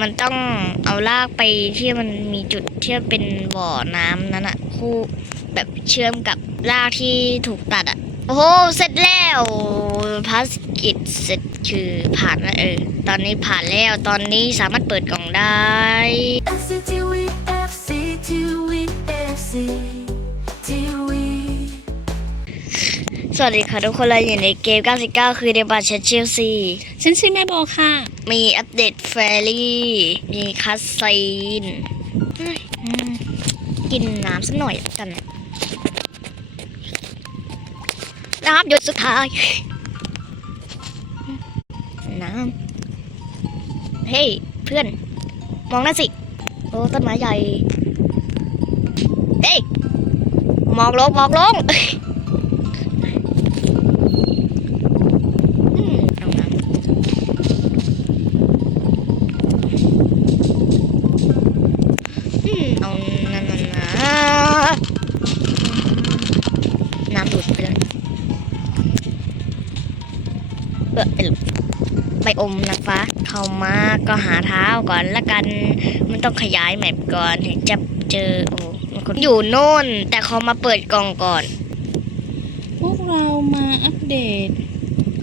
มันต้องเอาลากไปที่มันมีจุดที่เป็นบ่อน้ำนั้นอะคู่แบบเชื่อมกับลากที่ถูกตัดอะโอ้โหเสร็จแล้วภาสกิจเสร็จคือผ่านแล้วเออตอนนี้ผ่านแล้วตอนนี้สามารถเปิดกล่องได้ วัสดีค่ะทุกคนเราอยู่ในเกม 99 คือในบัตรเชลเชลซีฉันชื่อแม่โบค่ะ มีอัปเดตแฟรี่ มีคัสซีนเฮ้ยอืมกินน้ำสักหน่อยละกัน น้ำหยดสุดท้าย น้ำ เฮ้ย เพื่อน มองนั่นสิ โอ้ ต้นไม้ใหญ่ เฮ้ย มองลง มองลง เออเป็นใบอมนางฟ้า เข้ามาก็หาเท้าก่อนละกัน มันต้องขยายแมปก่อนถึงจะเจอโอ้มันคนอยู่โน่น แต่เขามาเปิดกล่องก่อน พวกเรามาอัปเดต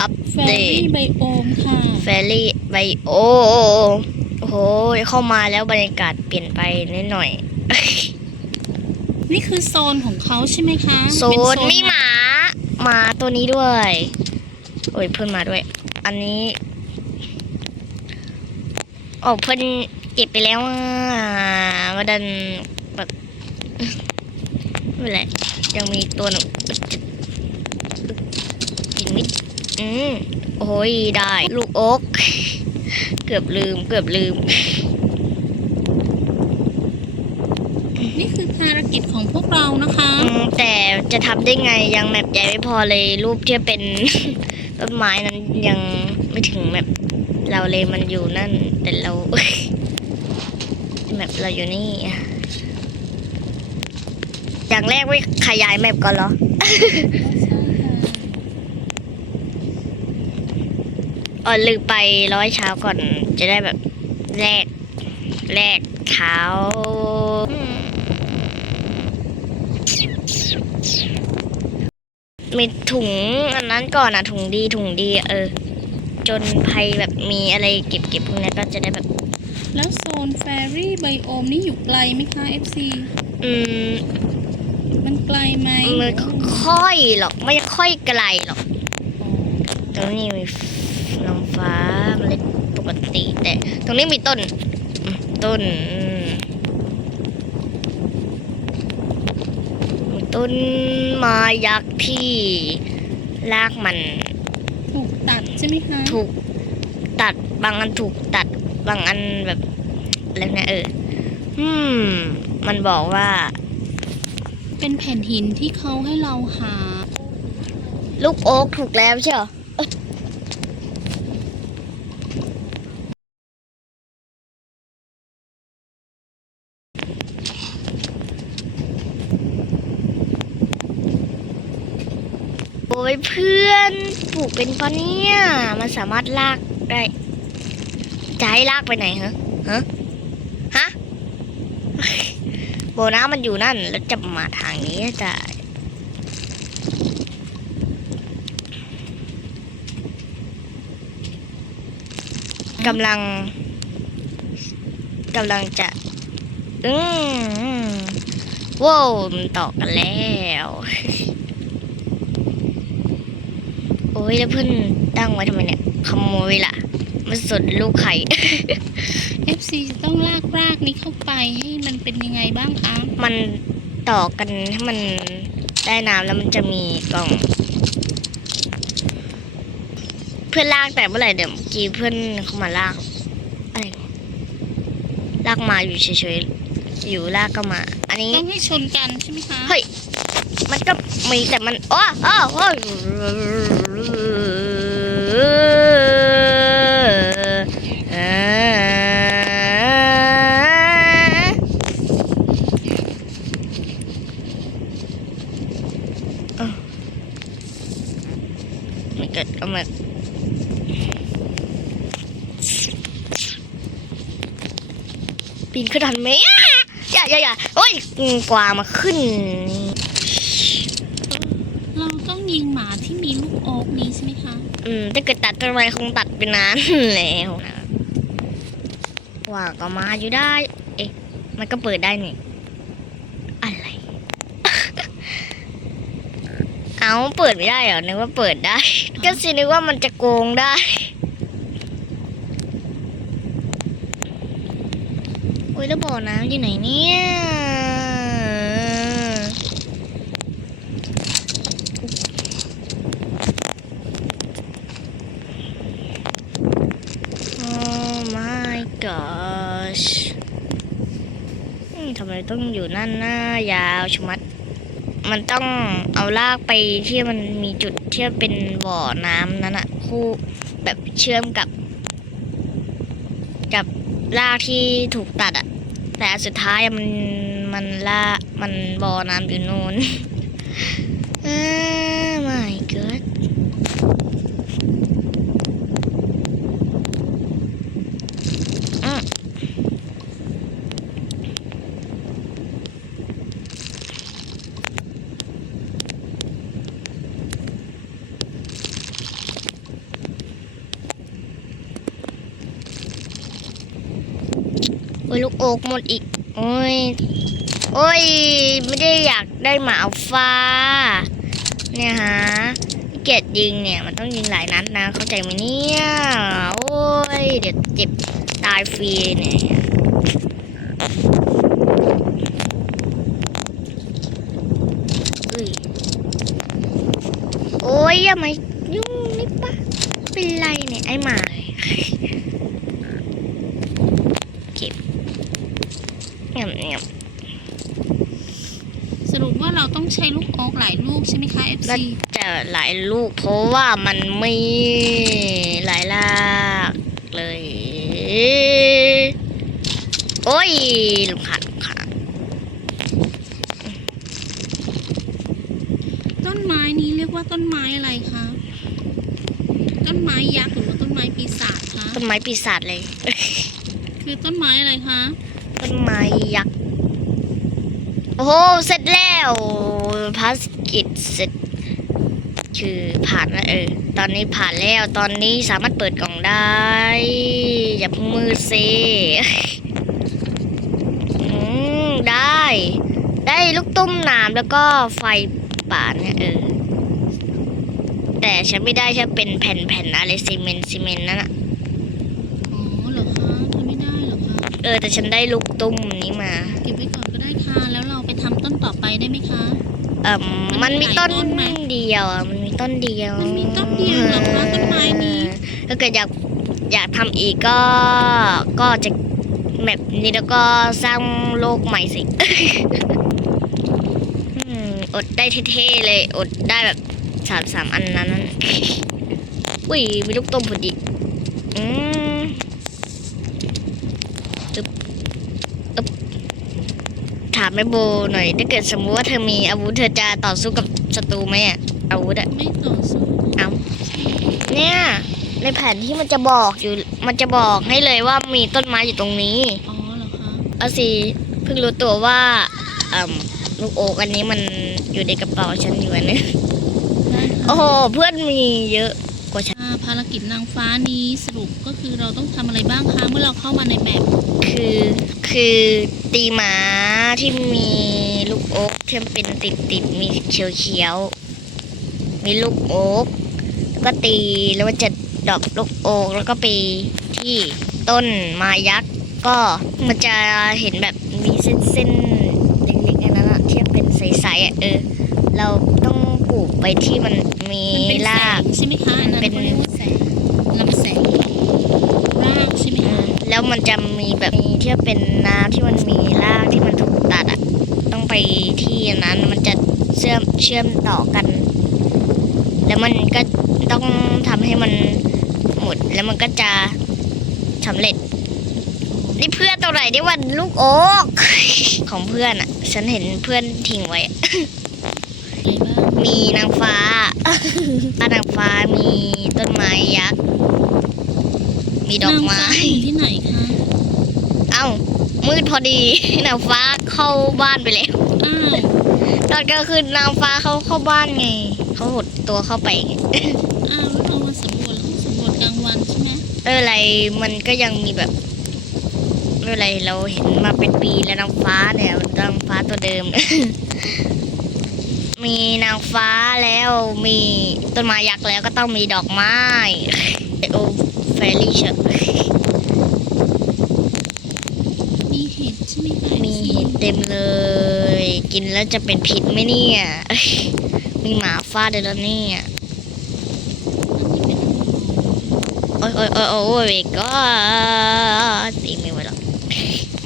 อัปแฟเดรี่ตไบโอมค่ะ แฟรี่ไบโอโอ้โหเข้ามาแล้วบรรยากาศเปลี่ยนไปนิดหน่อย นี่คือโซนของเขาใช่ไหมคะโซเป็นมีหมาหมาตัวนี้ด้วย โอ้ยเพื่อนมาด้วย อันนี้โอ้เพื่อนเก็บไปแล้วอะมาดันแบบไม่เป็นไรยังมีตัวหนึ่งอีกนิดอืมโอ้ยได้ ลูกโอ๊กเกือบลืม เกือบลืม นี่คือภารกิจของพวกเรานะคะอืมแต่จะทำได้ไงยังแมปใหญ่ไม่พอเลยรูปที่เป็น ต้นไม้นั้นยังไม่ถึงแมปเราเลยมันอยู่นั่น แต่เราแมปเราอยู่นี่ อย่างแรกไม่ขยายแมปก่อนเหรออ๋อลืมไปร้อยเช้าก่อนจะได้แบบแลกแลกเท้าอื มมีถุงอันนั้นก่อนอะถุงดีถุงดีเออ จนภัยแบบมีอะไรเก็บเก็บพวกนี้ก็จะได้แบบ แล้วโซนแฟรี่ไบโอมนี่อยู่ไกลไหมคะ FC อืมมันไกลไหมมันค่อยหรอกไม่ค่อยไกลหรอกอ๋อตรงนี้มีน้ำฟ้าเมล็ดปกติแต่ ตรงนี้มีต้นอืมต้นอืมมี ต้นไม้ยักษ์ที่รากมัน ถูกตัดใช่ไหมคะถูกตัดบางอันถูกตัดบางอันแบบอะไรนะเอออืม มันบอกว่า เป็นแผ่นหินที่เขาให้เราหา ลูกโอ๊กถูกแล้วใช่เหรอ ยโอ้ยเพื่อนปลูกเป็นปะเนี่ย มันสามารถลากได้จะให้ลากไปไหนฮะฮะฮะโบน้ำมันอยู่นั่น แล้วจะมาทางนี้จะกำลังกำลังจะ อืมว้าวมันต่อกันแล้ว ยแล้วเพื่อนตั้งไว้ทำไมเนี่ย ขโมยล่ะ มันสดลูกไข่ FC จะต้องลากรากนี้เข้าไปให้มันเป็นยังไงบ้างคะมันต่อกันให้มันได้น้ำแล้วมันจะมีกล่อง เพื่อนลากแต่เมื่อไหร่เดี๋ยวเมื่อกี้เพื่อนเขามาลากอะไรลากมาอยู่เฉยๆ อยู่ลากก็มา อันนี้ต้องให้ชนกันใช่ไหมคะเฮ้ยมันก็มีแต่มันโอ้โอ้โอ้เอ่อมันเกิดเอามาปีนขึ้นทันไหม อะอย่าอย่าอย่าโอ้ยกวางมาขึ้น เราต้องยิงหมาที่มีลูกโอ๊กนี้ใช่ไหมคะ อืมถ้าเกิดตัดต้นไม้คงตัดไปนานแล้วนะกว่าก็มาอยู่ได้ เอ๊ะ มันก็เปิดได้นี่อะไร เอาเปิดไม่ได้เหรอนึกว่าเปิดได้ ก็สินึกว่ามันจะโกงได้ โอ้ ยแล้วบ่อน้ำอยู่ไหนเนี่ยโอ้ my gosh ทำไมต้องอยู่นั่นหน้ายาวชะมัด มันต้องเอาลากไปที่มันมีจุดที่เป็นบ่อน้ำนั้นอะคู่แบบเชื่อมกับ กับลากที่ถูกตัดอะ แต่สุดท้ายมันมันละมันบ่อน้ำอยู่นู้น อ่า my god อืมโอ้ยลูกโอกหมดอีก โอ้ย โอ้ย ไม่ได้อยากได้หมาอัลฟาเนี่ยฮะเกียดยิงเนี่ย มันต้องยิงหลายนัดนะ เข้าใจไหมเนี่ย โอ้ย เดี๋ยวเจ็บตายฟรีเนี่ยเอ้ยโอ้ยอย่ามายุ่งนี่ปะเป็นไรเนี่ย ไอ้หมาเก็บเงียบเงียบ สรุปว่าเรา ต้องใช้ลูกโอ๊กหลายลูกใช่ไหมคะ FC น่าจะหลายลูก เพราะว่ามันมีหลายลากเลย โอ้ยลุงขาดลุงขาดต้นไม้นี้เรียกว่าต้นไม้อะไรคะ ต้นไม้ยักษ์หรือว่าต้นไม้ปีศาจคะ ต้นไม้ปีศาจเลย คือต้นไม้อะไรคะ ต้นไม้ยักษ์ โอ้โห เสร็จแล้วภารกิจเสร็จ คือผ่านแล้วเออ ตอนนี้ผ่านแล้ว ตอนนี้สามารถเปิดกล่องได้ อย่าเพิ่งมือเซอืมได้ ได้ลูกตุ้มน้ำแล้วก็ไฟป่าเนี่ยเออ แต่ฉันไม่ได้ฉันเป็นแผ่นๆอะไรซีเมนต์ซีเมนต์นั่นอะอ๋อเหรอคะทำไม่ได้เหรอคะ เออ แต่ฉันได้ลูกตุ้ม ไปได้ไหมคะเอ่อมัมันนมีมีต้นหลายต้นไหมเดียวอะมันมีต้นเดียวมันมีต้นเดียวเหรอคะต้นไม้นี้ถ้าเกิดอยากอยากทำอีกก็ก็จะแบบนี้แล้วก็สร้างโลกใหม่สิอืมอดได้เท่ๆเลย อดได้แบบสามสามอันนั้นอุ้ยมีลูกต้มพอดี อืมอึบอึบถามแม่โบหน่อย ถ้าเกิดสมมติว่าเธอมีอาวุธเธอจะต่อสู้กับศัตรูไหมอะอาวุธอะไม่ต่อสู้เอาเนี่ยในแผนที่มันจะบอกอยู่มันจะบอกให้เลยว่ามีต้นไม้อยู่ตรงนี้อ๋อเหรอคะเอาสิเพิ่งรู้ตัวว่าอ่าลูกโอกอันนี้มันอยู่ในกระเป๋าฉันอยู่อันนึงได้ค่ะโอ้โหเพื่อนมีเยอะกว่าฉันอ่า ภารกิจนางฟ้านี้สรุปก็คือเราต้องทำอะไรบ้างคะ เมื่อเราเข้ามาในแบบคือคือตีหมาที่มีลูกโอ๊กที่มันเป็นติดติดๆมีเขียวเขียวๆมีลูกโอ๊กก็ตีแล้วมันจะดอกลูกโอ๊กแล้วก็ไปที่ต้นไม้ยักษ์ก็มันจะเห็นแบบมีเส้นเส้นๆเล็กๆอันนั้นอะที่เป็นใสๆอะเออ เรา กไปที่มันมีมันเป็นแสรากงใช่ไหมคะอันนั้นเป็นเขาเรียกว่าแสงลำแสงรากใช่ไหมอืคะมแล้วมันจะมีแบบมีที่เป็นน้ำที่มันมีรากที่มันถูกตัดอะต้องไปที่นั้นมันจะเชื่อมเชื่อมต่อกัน แล้วมันก็ต้องทำให้มันหมดแล้วมันก็จะสำเร็จนี่เพื่อนตัวไหนที่วันลูกโอ๊กของเพื่อนอะ ฉันเห็นเพื่อนทิ้งไว้อะไรบ้าง มีนางฟ้าป้านางฟ้ามีต้นไม้ยักษ์ มีดอกไม้นางฟ้าอยู่ที่ไหนคะ เอ้า มืดพอดี นางฟ้าเข้าบ้านไปแล้วอ้าวตอนกลางคืนนางฟ้าเขาเข้าบ้านไง เขาหดตัวเข้าไปไงอ้าวแล้วเรามาสำรวจแล้วต้องสำรวจกลางวันใช่ไหมไม่เป็นไร มันก็ยังมีแบบไม่เป็นไรเราเห็นมาเป็นปีแล้วนางฟ้าเนี่ยนางฟ้าตัวเดิม มีนางฟ้าแล้วมีต้นไม้ยักษ์แล้วก็ต้องมีดอกไม้โอ้เฟรลี่เชอมีเห็ดใช่ไหมคะมีเห็ดเต็มเลย กินแล้วจะเป็นพิษไหมเนี่ย มีหมาฟาดเลยแล้วเนี่ยโอ้ยโอ้ยโอ้ยโอ้ยก็ตีไม่ไหวหรอก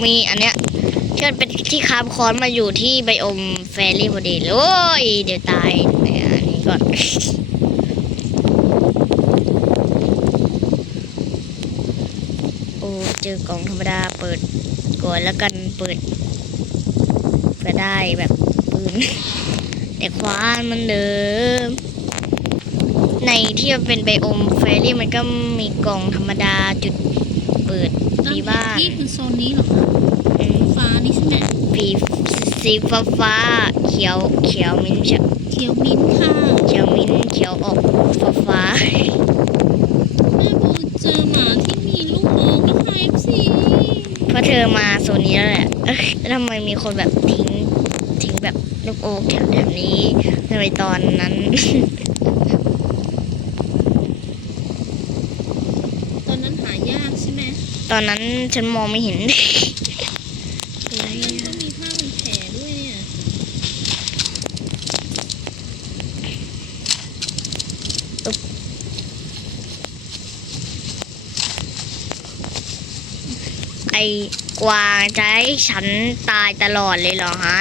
มีอันเนี้ย ที่มันเป็นที่คามคอนมาอยู่ที่ไบโอมแฟรี่พอดีเลยโอ้ยเดี๋ยวตายเนี่ยอันนี้ก่อนโอ้เจอกล่องธรรมดาเปิดก่อนแล้วกันเปิดก็ได้แบบปืนแต่คว้านมันเดิม ในที่มันเป็นไบโอมเฟรี่มันก็มีกล่องธรรมดาจุดเปิดมีบ้านที่คือโซนนี้เหรอคะ ฟ้านี่ใช่ไหมสีสีฟ้าฟ้าเขียวเขียวมิ้นท์เขียวเขียวมิ้นท์ค่ะเขียวมิ้นท์เขียวออกฟ้าฟ้าแม่บูเจอหมาที่มีลูกโอกนะคะ FC เพราะเธอมาโซนนี้แล้วแหละเอ้ยแล้วทำไมมีคนแบบทิ้งทิ้งแบบลูกโอ๊กแถวแถวๆนี้ทำไมตอนนั้นตอนนั้นหายากใช่ไหมตอนนั้นฉันมองไม่เห็น แล้วมันก็มีผ้าพันแผลด้วยเนี่ย ไอ้ กวางจะให้ฉันตายตลอดเลยเหรอฮะ